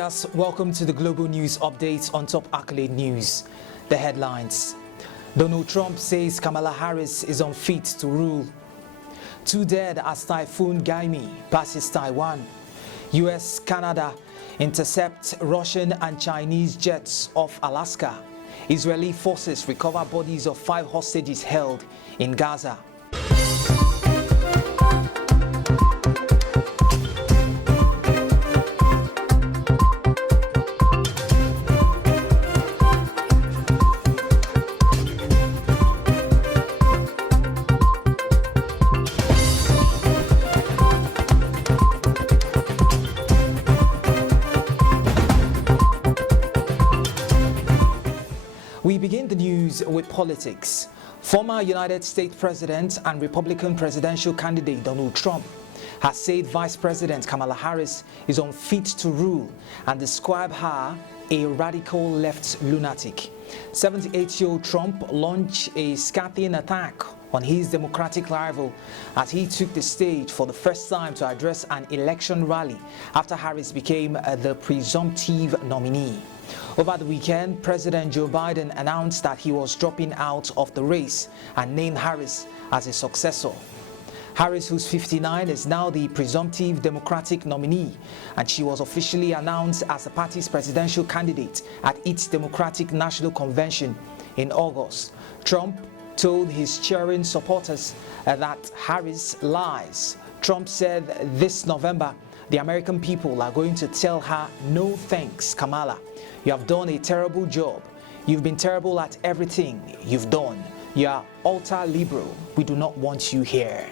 viewers, welcome to the Global News Update on Top Accolade News. The headlines. Donald Trump says Kamala Harris is unfit to rule. 2 dead as Typhoon Gaemi passes Taiwan. US, Canada intercept Russian and Chinese jets off Alaska. Israeli forces recover bodies of 5 hostages held in Gaza. We begin the news with politics. Former United States President and Republican presidential candidate Donald Trump has said Vice President Kamala Harris is unfit to rule and described her a radical left lunatic. 78-year-old Trump launched a scathing attack on his Democratic rival as he took the stage for the first time to address an election rally after Harris became the presumptive nominee. Over the weekend, President Joe Biden announced that he was dropping out of the race and named Harris as his successor. Harris, who's 59, is now the presumptive Democratic nominee, and she was officially announced as the party's presidential candidate at its Democratic National Convention in August. Trump told his cheering supporters that Harris lies. Trump said this November, the American people are going to tell her, "No thanks, Kamala. You have done a terrible job. You've been terrible at everything you've done. You are ultra-liberal. We do not want you here."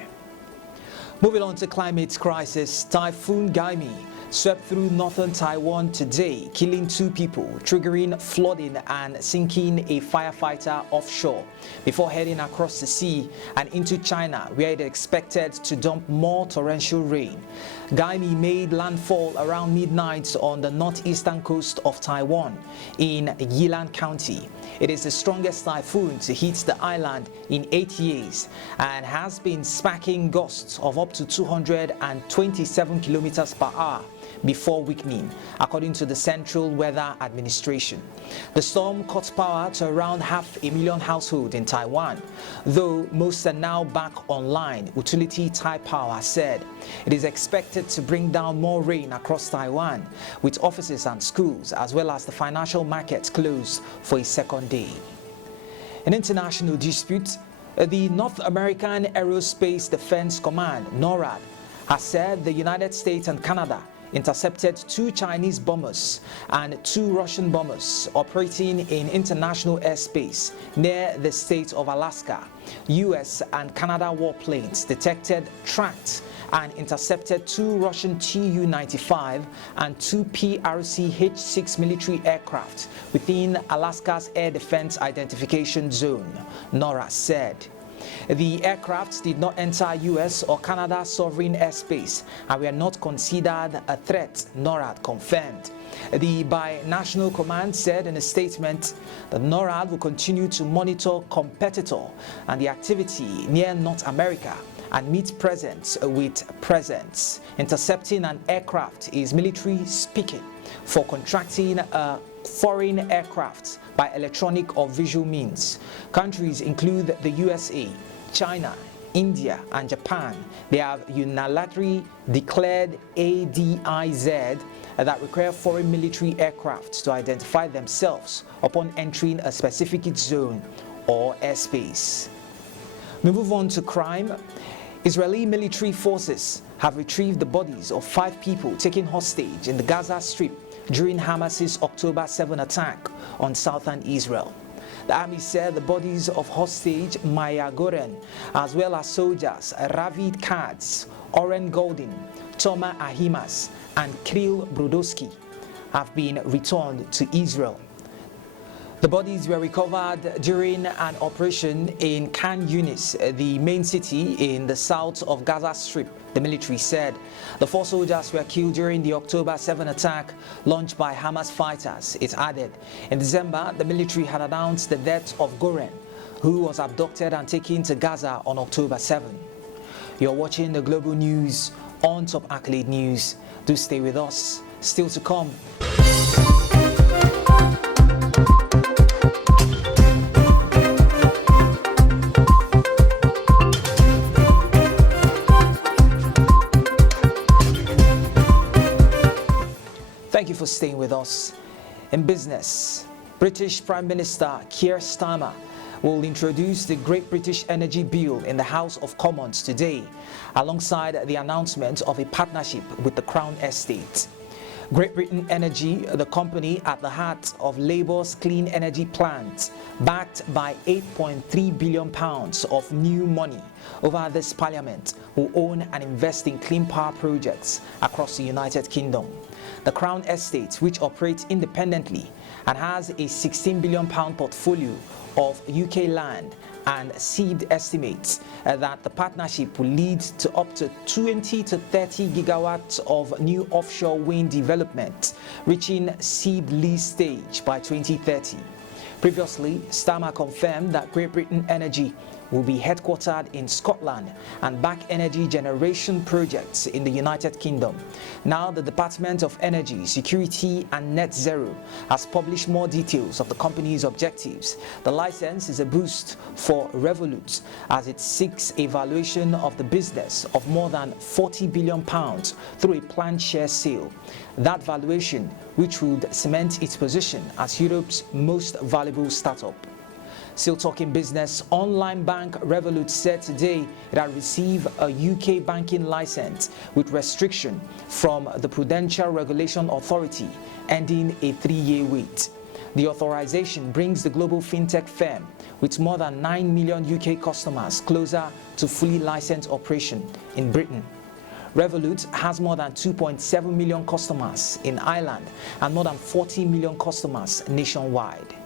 Moving on to climate crisis, Typhoon Gaemi swept through northern Taiwan today, killing 2 people, triggering flooding and sinking a firefighter offshore before heading across the sea and into China, where it is expected to dump more torrential rain. Gaemi made landfall around midnight on the northeastern coast of Taiwan in Yilan County. It is the strongest typhoon to hit the island in 8 years and has been sparking gusts of up to 227 kilometers per hour before weakening, according to the Central Weather Administration. The storm cut power to around 500,000 households in Taiwan. Though most are now back online, utility Taipower said it is expected to bring down more rain across Taiwan, with offices and schools as well as the financial markets closed for a second day. In international dispute, the North American Aerospace Defense Command, NORAD, has said the United States and Canada intercepted 2 Chinese bombers and 2 Russian bombers operating in international airspace near the state of Alaska. US and Canada warplanes detected, tracked, and intercepted 2 Russian Tu-95 and 2 PRC-H-6 military aircraft within Alaska's Air Defense Identification Zone, NORAD said. The aircraft did not enter US or Canada sovereign airspace and were not considered a threat, NORAD confirmed. The binational command said in a statement that NORAD will continue to monitor competitor and the activity near North America and meet presence with presence. Intercepting an aircraft is military speaking for contracting a foreign aircraft by electronic or visual means. Countries include the USA, China, India, and Japan. They have unilaterally declared ADIZ that require foreign military aircraft to identify themselves upon entering a specific zone or airspace. We move on to crime. Israeli military forces have retrieved the bodies of 5 people taken hostage in the Gaza Strip during Hamas's October 7 attack on southern Israel. The army said the bodies of hostage Maya Goren, as well as soldiers Ravid Katz, Oren Goldin, Toma Ahimas, and Kirill Brodowski, have been returned to Israel. The bodies were recovered during an operation in Khan Yunis, the main city in the south of Gaza Strip, the military said. The 4 soldiers were killed during the October 7 attack launched by Hamas fighters, it added. In December, the military had announced the death of Goren, who was abducted and taken to Gaza on October 7. You're watching the Global News on Top Accolade News. Do stay with us. Still to come. staying with us. In business, British Prime Minister Keir Starmer will introduce the Great British Energy Bill in the House of Commons today, alongside the announcement of a partnership with the Crown Estate. Great Britain Energy, the company at the heart of Labour's clean energy plans, backed by £8.3 billion of new money over this parliament, will own and invest in clean power projects across the United Kingdom. The Crown Estate, which operates independently and has a £16 billion portfolio of UK land and seed, estimates that the partnership will lead to up to 20 to 30 gigawatts of new offshore wind development, reaching seed lease stage by 2030. Previously, Starmer confirmed that Great Britain Energy will be headquartered in Scotland and back energy generation projects in the United Kingdom. Now the Department of Energy, Security and Net Zero has published more details of the company's objectives. The license is a boost for Revolut as it seeks a valuation of the business of more than £40 billion through a planned share sale. That valuation, which would cement its position as Europe's most valuable startup. Still talking business, online bank Revolut said today it had received a UK banking license with restriction from the Prudential Regulation Authority, ending a 3-year wait. The authorization brings the global fintech firm with more than 9 million UK customers closer to fully licensed operation in Britain. Revolut has more than 2.7 million customers in Ireland and more than 40 million customers nationwide.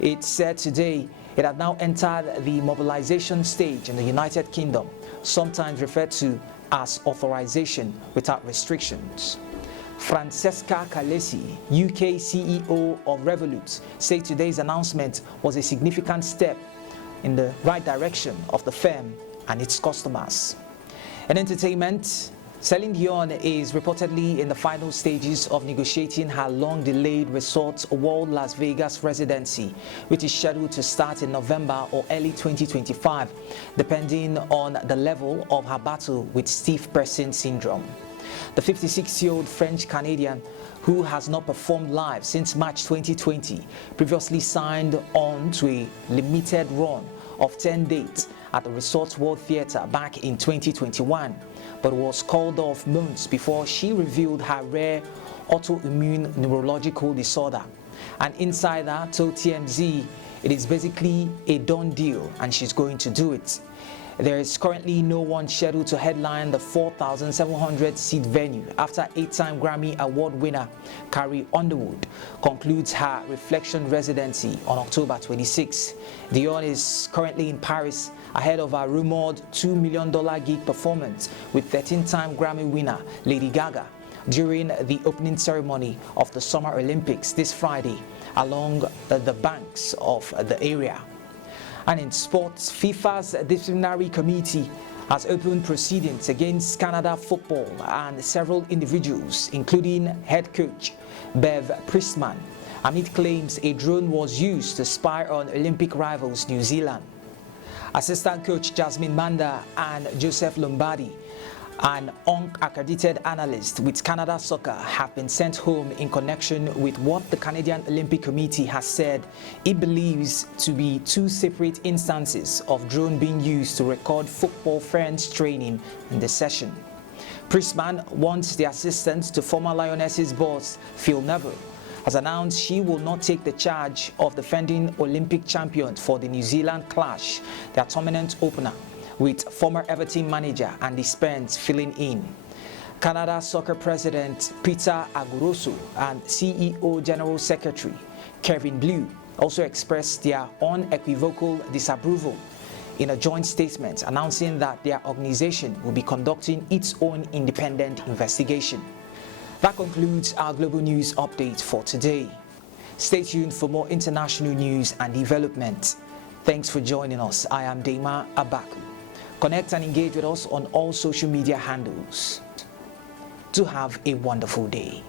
It said today it had now entered the mobilization stage in the United Kingdom, sometimes referred to as authorization without restrictions. Francesca Calesi, UK CEO of Revolut, said today's announcement was a significant step in the right direction of the firm and its customers. In entertainment, Celine Dion is reportedly in the final stages of negotiating her long-delayed Resort World Las Vegas residency, which is scheduled to start in November or early 2025, depending on the level of her battle with stiff person syndrome. The 56-year-old French-Canadian, who has not performed live since March 2020, previously signed on to a limited run of 10 dates at the Resort World Theatre back in 2021, but was called off months before she revealed her rare autoimmune neurological disorder. An insider told TMZ it is basically a done deal and she's going to do it. There is currently no one scheduled to headline the 4,700-seat venue after 8-time Grammy Award winner Carrie Underwood concludes her Reflection residency on October 26. Dion is currently in Paris ahead of her rumored $2 million gig performance with 13-time Grammy winner Lady Gaga during the opening ceremony of the Summer Olympics this Friday along the banks of the area. And in sports, FIFA's disciplinary committee has opened proceedings against Canada football and several individuals, including head coach Bev Priestman, amid claims a drone was used to spy on Olympic rivals New Zealand. Assistant coach Jasmine Manda and Joseph Lombardi, an accredited analyst with Canada Soccer, have been sent home in connection with what the Canadian Olympic Committee has said it believes to be 2 separate instances of drone being used to record football friends training in the session. Priestman wants the assistant to former Lionesses boss Phil Neville has announced she will not take the charge of defending Olympic champions for the New Zealand clash, their tournament opener, with former Everton manager Andy Spence filling in. Canada Soccer President Peter Aguroso and CEO General Secretary Kevin Blue also expressed their unequivocal disapproval in a joint statement announcing that their organization will be conducting its own independent investigation. That concludes our global news update for today. Stay tuned for more international news and developments. Thanks for joining us. I am Deima Abaku. Connect and engage with us on all social media handles. Do have a wonderful day.